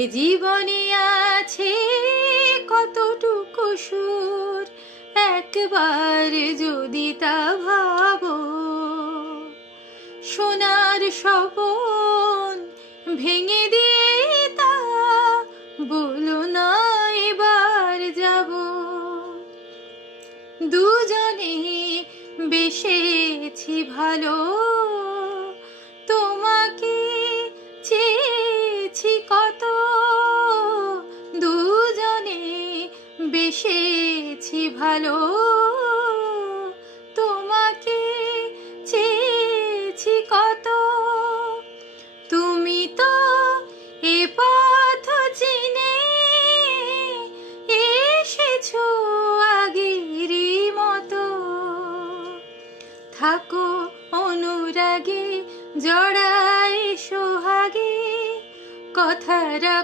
জীবনে আছে কতটুকু সুর, একবার যদি তা ভাবো। সোনার স্বপন ভেঙে দিয়ে তা বলো না এবার যাব। দুজনে বেসেছি ভালো, তোমাকে চেয়েছি কত। দুজনে বেসেছি ভালো, তোমাকে চেয়েছি কত। তুমি তো এ পথ চিনে এসেছো আগেরই মতো। থাকো অনুরাগে জড়ায় সোহাগে, কথা